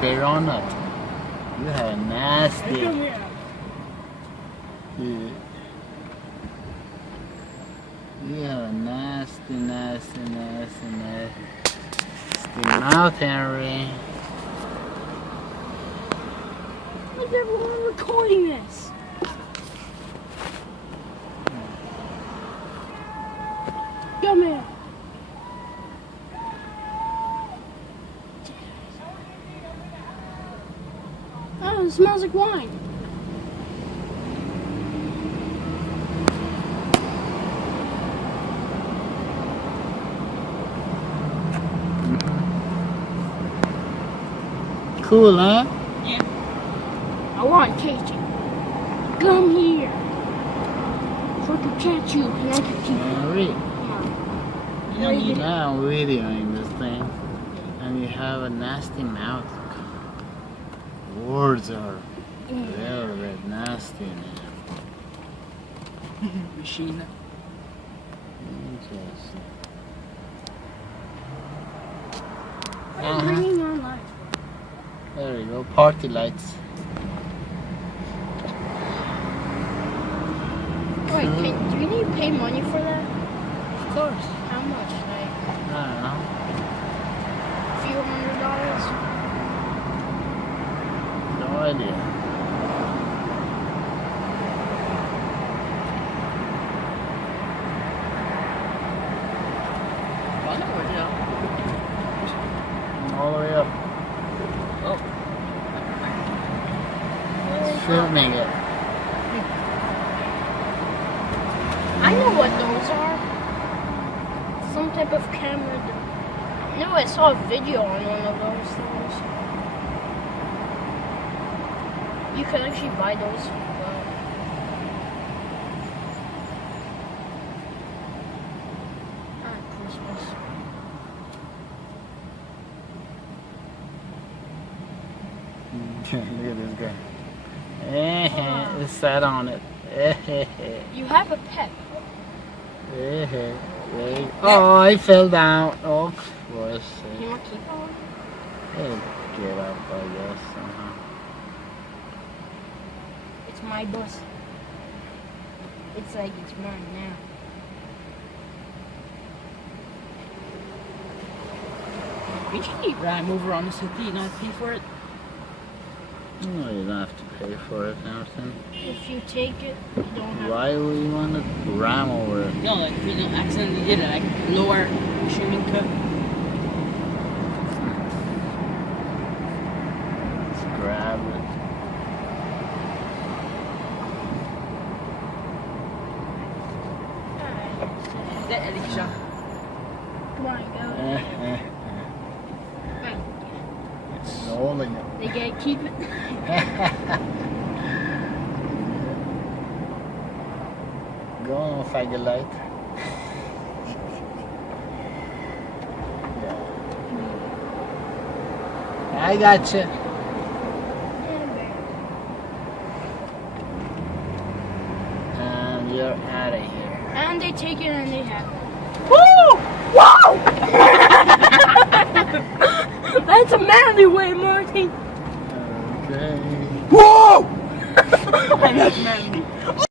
piranha. You have a nasty. Come here. You have a nasty mouth, Henry. How's everyone recording this? Come here. Oh, it smells like wine. Cool, huh? Yeah. I want to catch you. Come here. So I can catch you and I can keep you. Henry, Yeah. now I'm videoing this thing, and you have a nasty mouth. Words are very, very nasty now. Machine. Interesting. I'm bringing on light. There we go, party lights. Wait, do you need to pay money for that? Of course. How much? Like I don't know. a few $100? No idea. All the way up. Oh. Filming it. I know what those are. Some type of camera. No, I saw a video on one of those things. You can actually buy those. At Christmas. Look at this guy. It sat on it. You have a pet. Oh, I fell down. Oh, Christ. You want to keep on? It'll get up, I guess, somehow. It's my bus. It's like it's mine now. We can eat ram over on the city, not pay for it. No, you don't have to pay for it and everything. If you take it, you don't have Why would you want to ram over it? No, like we don't accidentally did it, like lower swimming cut. Let's grab it. Alright. That Alicia. Come on, go. Right. It's rolling it. They gotta keep it. Go on, faggot light. I got you. And you're out of here. And they take it and they have it. Woo! Wow! That's a manly way, Marty. Okay. Whoa! I'm not manly.